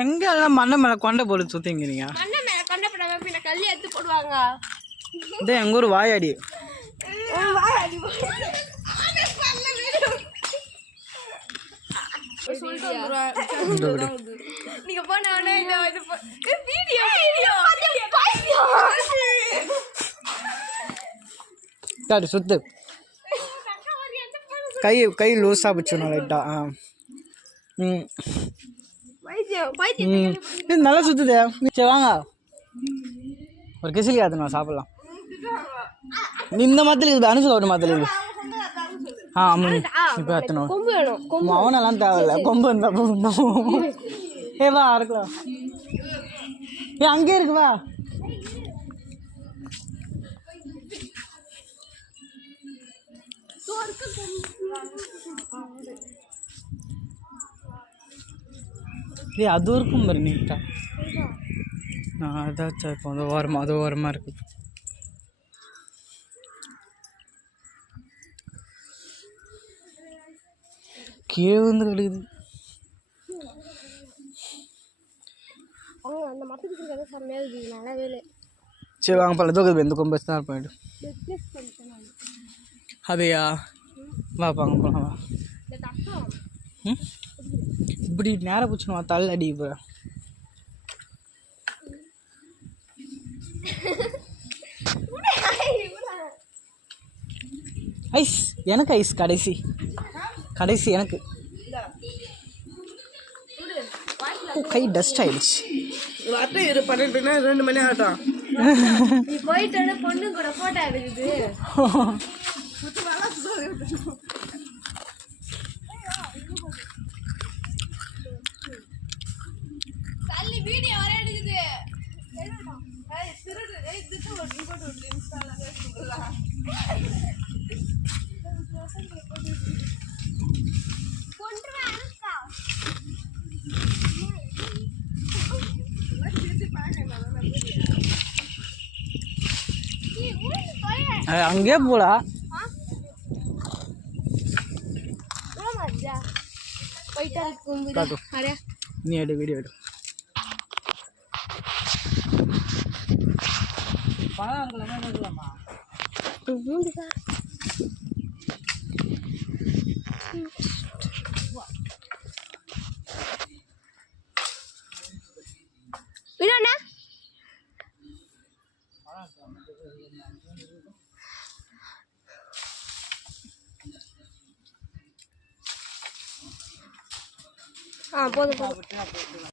எங்க எல்லாம் மண்ணை மேல கொண்டை போட்டு சுத்திங்கிறீங்க? மண்ணை மேல கொண்டை போடாம பின்ன கல்லி எடுத்து போடுவாங்க. இதே எங்க ஊர் வாயாடி. நீங்க போனவனே வீடியோ சுத்து கை லூஸா பிடிச்சணும் லைட்டா. நல்லா சுத்துதே. சரி வாங்க ஒரு கிசிலி காத்துனா சாப்பிடலாம். இந்த மாதிரி இருக்குது, அனுசு ஒரு மாதிரி இருக்குது. இப்போ எத்தணும் அவனெல்லாம் தேவையில்ல, கொம்பு இருந்தா போதும். வா இருக்கலாம். அங்கே இருக்கு வா. அது இருக்கும் பாரு நீட்டா. அதாச்சும் இப்போ அது ஓரமாக அது ஓரமாக இருக்குது. கீழே வந்து கிடைக்குது. சரி வாங்க பல தூக்குது. எந்த கொம்பு தான் போயிடும். அதையா வா பாங்க போகலாம் வா. இப்படி நேரம் பிடிச்சணும் தள்ள அடி. இப்போ ஐஸ் எனக்கு ஐஸ் கடைசி கடைசி எனக்கு கை டஸ்ட் ஆயிடுச்சு. 2 மணி ஆகட்டும். போயிட்டு பொண்ணு கூட போட்டோ எடுக்குது. வீடியோ வர எடுக்குது. அங்கே போடா. நீ எடு வீடியோ எடு. போதும்.